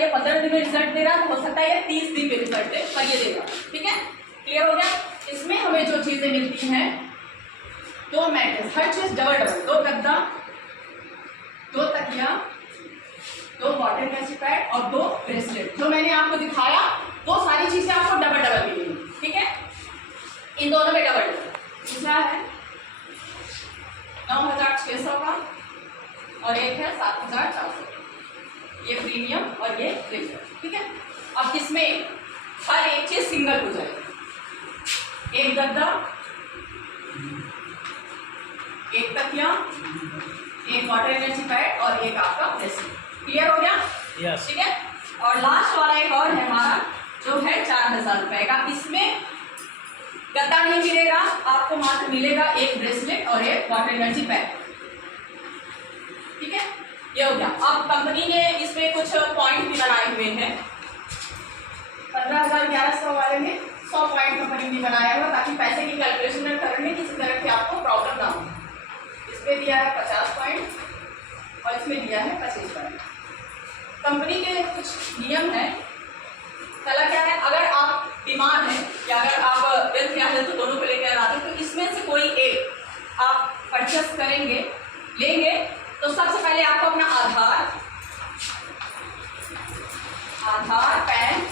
ये 15 दिन में रिजल्ट दे रहा है, तो हो सकता है ये 30 दिन में रिजल्ट दे, पर ये देगा। ठीक है, क्लियर हो गया। इसमें हमें जो चीजें मिलती हैं, 2 मैट्रेस, हर चीज डबल डबल, 2 गद्दा, 2 तकिया, 2 कॉटन कैची पैड और 2 ब्रेसलेट। जो मैंने आपको दिखाया वो सारी चीजें आपको डबल डबल मिलेंगी। ठीक है, इन दोनों में डबल डबल। दूसरा है 9600 का और एक है 7400, ये प्रीमियम और ये रेगुलर। ठीक है, अब इसमें हर एक चीज सिंगल हो जाएगी, एक गद्दा, एक तकिया, एक कॉटन कैची पैड और एक आपका ब्रेसलेट। क्लियर हो गया? यस। ठीक है, और लास्ट वाला एक और है हमारा जो है 4000 रुपए का। इसमें गद्दा नहीं मिलेगा आपको, मात्र मिलेगा एक ब्रेसलेट और एक कॉटन कैची पैड। ठीक है, ये हो गया। अब कंपनी ने इसमें कुछ पॉइंट भी बनाए हुए हैं, 15,1100 वाले में 100 पॉइंट कंपनी ने बनाया हुआ, ताकि पैसे की कैलकुलेशन करने में किसी तरह की आपको प्रॉब्लम ना हो। इसमें दिया है 50 पॉइंट और इसमें दिया है 25 पॉइंट। कंपनी के कुछ नियम है। पहला क्या है, अगर आप बीमार हैं या अगर आप हेल्थ या हेल्थ दोनों को लेकर आते हैं, तो इसमें से कोई एक आप परचेस करेंगे, लेंगे, तो सबसे पहले आपको अपना आधार, पैन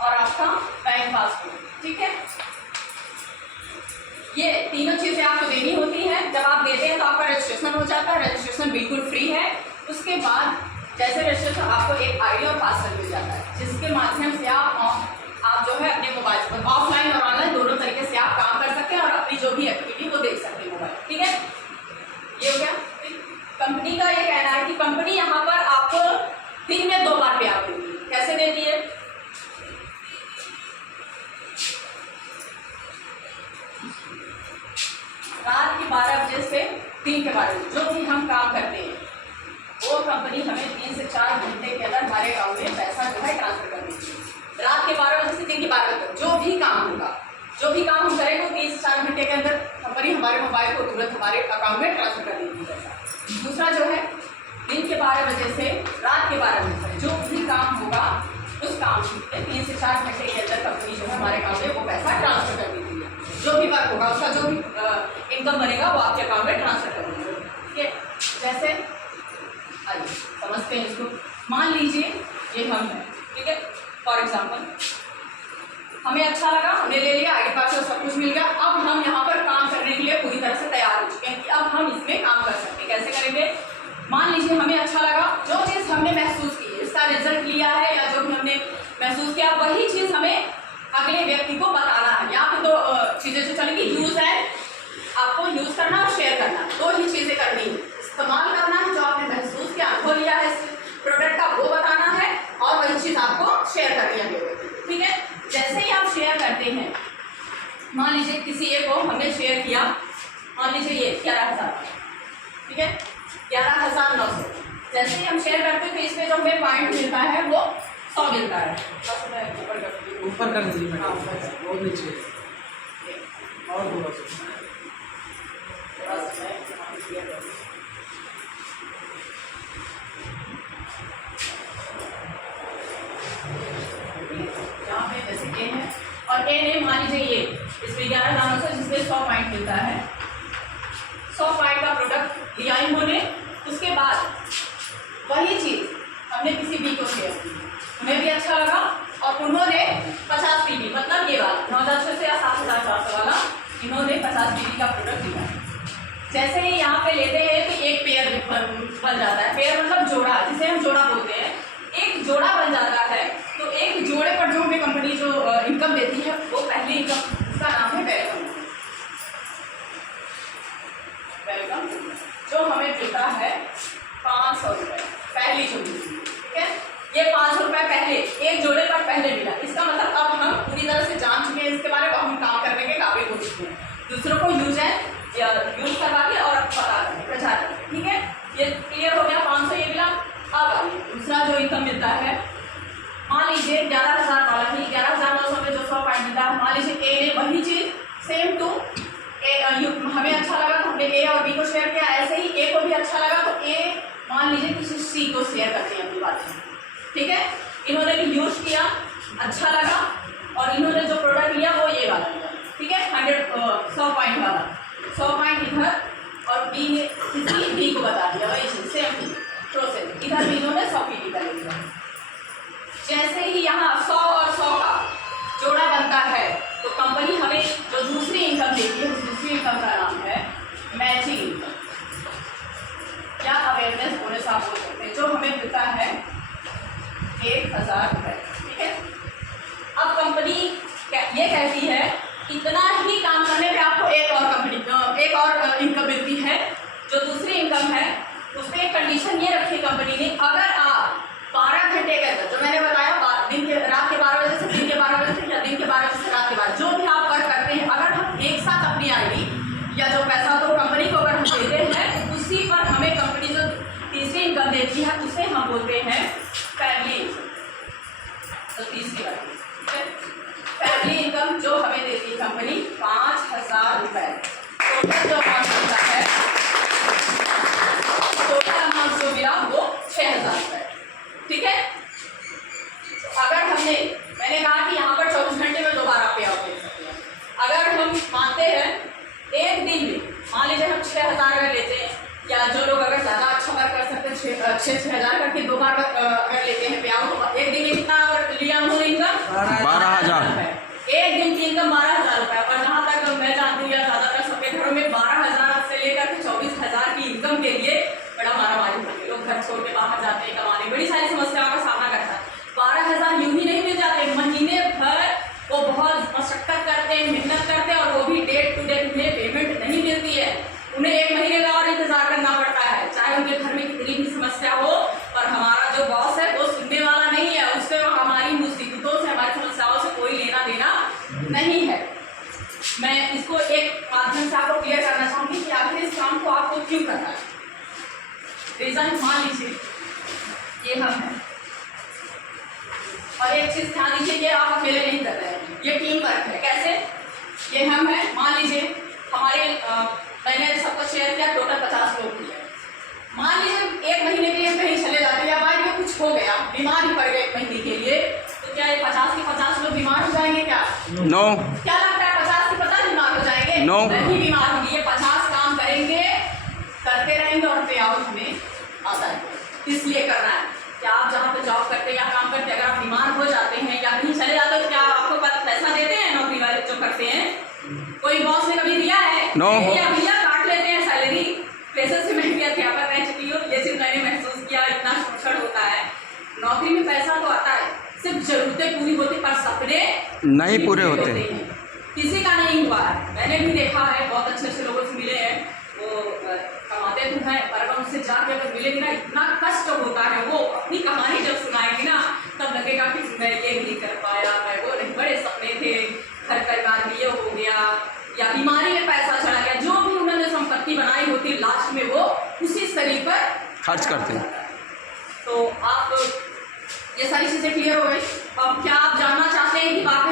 और आपका बैंक पासबुक। ठीक है, ये तीनों चीजें आपको देनी होती हैं। जब आप देते हैं तो आपका रजिस्ट्रेशन हो जाता है। रजिस्ट्रेशन बिल्कुल फ्री है। उसके बाद जैसे रजिस्ट्रेशन आपको एक आईडी और पासवर्ड मिल जाता है, जिसके माध्यम से आप जो है अपने मोबाइल पर ऑफलाइन और ऑनलाइन दोनों तरीके से आप काम कर सकते हैं और अपनी जो भी एक्टिविटी वो देख सकते हैं मोबाइल। ठीक है, ये हो गया। कंपनी का ये कहना है कि कंपनी यहाँ पर आपको दिन में 2 बार पे आप देगी। कैसे देती है? रात के 12 बजे से दिन के 12 बजे जो भी हम काम करते हैं, वो कंपनी हमें 3 से 4 घंटे के अंदर हमारे अकाउंट में पैसा जो है ट्रांसफर कर देती है। रात के 12 बजे से दिन के 12 बजे तक जो भी काम होगा, जो भी काम हम करेंगे, वो 3 से 4 घंटे के अंदर कंपनी हमारे मोबाइल को तुरंत हमारे अकाउंट में ट्रांसफर कर देती है पैसा। दूसरा जो है, दिन के 12 बजे से रात के 12 बजे तक जो भी काम होगा, उस काम के 3 से 4 घंटे के अंदर कंपनी जो है हमारे अकाउंट में वो पैसा ट्रांसफर कर देती है। जो भी वर्क होगा, उसका जो भी इनकम बनेगा वो आपके अकाउंट में ट्रांसफर कर देंगे। ठीक है, जैसे आइए समझते हैं इसको। मान लीजिए ये हम है, ठीक है, फॉर एग्जाम्पल हमें अच्छा लगा, हमने ले लिया, आईडी पासवर्ड सब कुछ मिल गया। अब हम यहाँ पर काम करने के लिए पूरी तरह से तैयार हो चुके हैं कि अब हम इसमें काम कर सकते हैं। कैसे करेंगे? मान लीजिए हमें अच्छा लगा, जो चीज़ हमने महसूस की, इसका रिजल्ट लिया है या जो भी हमने महसूस किया, वही चीज़ हमें अगले व्यक्ति को बताना है। यहाँ पे 2 चीज़ें जो चलेंगी, यूज़ है, आपको यूज़ करना और शेयर करना, 2 ही चीज़ें करनी है। इस्तेमाल करना है, जो आपने महसूस किया, अनुभव लिया है इस प्रोडक्ट का, वो बताना है, और वही चीज़ आपको शेयर करनी है। ठीक है, जैसे ही आप शेयर करते हैं, मान लीजिए किसी एक को हमने शेयर किया, मान लीजिए ये 11,000, ठीक है, 11,900। जैसे ही हम शेयर करते हैं तो इसमें जो हमें पॉइंट मिलता है वो 100 मिलता है। ऊपर कर दीजिए मैडम, बहुत नीचे और थोड़ा सा। यहाँ पे जैसे ए है और ए ने मान लीजिए ये इसमें 11,900 जिसमें 100 पॉइंट मिलता है। 100 पॉइंट का प्रोडक्ट लिया इन्होंने। उसके बाद वही चीज़ हमने किसी बी को शेयर की, उन्हें भी अच्छा लगा और उन्होंने 50 पीबी, मतलब ये वाला 9,600 या 7,400 वाला इन्होंने 50 पीबी का प्रोडक्ट लिया। जैसे ही यहाँ पे लेते हैं तो एक पेयर बन जाता है। पेयर मतलब जोड़ा, जिसे हम जोड़ा बोलते हैं। एक जोड़ा बन जाता है, तो एक जोड़े पर जो हमें कंपनी जो इनकम देती है, वो पहली इनकम, उसका नाम है वेलकम। वेलकम जो हमें मिलता है 500 रुपये पहली जोड़ी। ठीक है, ये 500 रुपये पहले एक जोड़े पर पहले मिला। इसका मतलब अब हम पूरी तरह से जान चुके हैं इसके बारे में, हम काम करने के काबिल हो चुके हैं, दूसरों को यूज करवा के और पता प्रचार। ठीक है, ये क्लियर हो गया। 500 ये मिला। अब दूसरा जो इनकम मिलता है, मान लीजिए 11,000 वाला ही 11,900 में जो 100 पॉइंट मिलता है, मान लीजिए ए ने वही चीज़ सेम टू ए, हमें अच्छा लगा तो हमने ए और बी को शेयर किया। ऐसे ही ए को भी अच्छा लगा तो ए मान लीजिए किसी सी को शेयर करते हैं अपनी वाले हैं, ठीक है। इन्होंने भी यूज किया, अच्छा लगा, और इन्होंने जो प्रोडक्ट लिया वो ये वाला लिया, ठीक है, 100 पॉइंट वाला। 100 पॉइंट इधर, और बी ने किसी डी को बता दिया वही चीज, सेम थी प्रोसेस। इधर भी इन्होंने 100 पीटी का ले लिया। जैसे ही यहाँ 100 और 100 का जोड़ा बनता है तो कंपनी हमें जो दूसरी इनकम देती है, उस दूसरी इनकम का नाम है मैचिंग इनकम या अवेयरनेस बोनस आप बोल सकते हैं, जो हमें मिलता है 1000 रुपये, ठीक है। अब कंपनी ये कहती है इतना ही काम करने पे आपको एक और इनकम मिलती है। जो दूसरी इनकम है उसमें एक कंडीशन ये रखी कंपनी ने, अगर आप 12 घंटे के अंदर, जो मैंने बताया रात के 12 बजे से दिन के 12 बजे से या दिन के 12 बजे से रात के 12, जो भी आप वर्क करते हैं, अगर हम एक साथ अपनी आईडी या जो पैसा तो कंपनी को अगर हम देते हैं, उसी पर हमें कंपनी जो तीसरी इनकम देती है उसे हम बोलते हैं फैमिली इनकम। तो तीसरी बात, ठीक है, फैमिली इनकम जो हमें देती है कंपनी 5000 रुपये। टोटल जो अमाउंट मिलता है, टोटल अमाउंट जो मिला वो 6000 रुपये, ठीक है। अगर मैंने कहा कि यहाँ पर 24 घंटे में दोबारा पे आउट दे सकते हैं। अगर हम मानते हैं एक दिन में, मान लीजिए हम 6000 अगर लेते हैं, या जो लोग अगर ज़्यादा अच्छा वर्क कर सकते हैं 6,000 करके 2 बार अगर लेते हैं पे आउट, तो एक दिन में कितना लिया उन्होंने इनकम 12,000 रुपये। एक दिन की इनकम 12,000 रुपये। और जहाँ तक मैं जानती हूँ या ज़्यादातर सबके घरों में 12,000 से लेकर के 24,000 की इनकम के लिए बड़ा मारामारी होती है। लोग घर छोड़ के बाहर जाते हैं कमाने, बड़ी सारी समस्याओं का सामना करता है। 12,000 यूं ही नहीं मिल जाते, महीने भर वो बहुत मशक्कत करते हैं, मेहनत करते हैं, और वो भी डे टू डे उन्हें पेमेंट नहीं मिलती है। उन्हें 1 महीने का और इंतजार करना पड़ता है, चाहे उनके घर में कितनी भी समस्या हो। और हमारा जो बॉस है वो सुनने वाला नहीं है, उससे हमारी मुसीबतों से, हमारी समस्याओं से कोई लेना देना नहीं है। मैं इसको एक माध्यम से आपको क्लियर करना चाहूँगी कि आखिर इस काम को आपको क्यों करना है। रीज़न मान लीजिए ये हम हैं, और एक चीज़ ध्यान दीजिए, ये आप अकेले नहीं कर रहे हैं, ये टीम वर्क है। कैसे? ये हम हैं, मान लीजिए हमारे मैंने सबको शेयर किया, टोटल 50 लोग हुए। मान लीजिए 1 महीने के लिए कहीं चले जाते हैं, या बाद में कुछ हो गया, बीमार ही पड़ गए 1 महीने के लिए, तो क्या ये 50 के 50 लोग बीमार हो जाएंगे क्या? नो। क्या लगता है 50 के 50 बीमार हो जाएंगे? नो। नहीं बीमार होंगे। ये 50 काम करेंगे, करते रहेंगे, और पे आउट हमें आता है। इसलिए करना है कि आप जहाँ पे जॉब करते हैं या काम करते हैं, अगर आप बीमार हो जाते हैं या कहीं चले जाते हैं, तो क्या आपको पैसा देते हैं नौकरी वाले जो करते हैं? कोई बॉस ने कभी दिया है? नो। भैया काट लेते हैं सैलरी। पैसे से मैं भी अध्यापक रह चुकी हूँ, ये चीज़ मैंने महसूस किया, इतना शोषण होता है। नौकरी में पैसा तो आता है, सिर्फ जरूरतें पूरी होती, पर सपने नहीं पूरे होते हैं। किसी का नहीं हुआ है, मैंने भी देखा है, बहुत अच्छे अच्छे लोगों से मिले हैं, वो कमाते तो हैं, पर उनसे जाके अगर मिलेंगे ना, इतना कष्ट होता है। वो अपनी कहानी जब सुनाएंगे ना, तब लगेगा कि मैं ये नहीं कर पाया, मैं वो नहीं, बड़े सपने थे, घर परिवार में ये हो गया, या बीमारी में पैसा चढ़ा गया, जो भी उन्होंने संपत्ति बनाई होती, लास्ट में वो उसी शरीर पर खर्च करते हैं। तो आप ये सारी चीज़ें क्लियर हो गई। अब क्या आप जानना चाहते हैं कि बाकी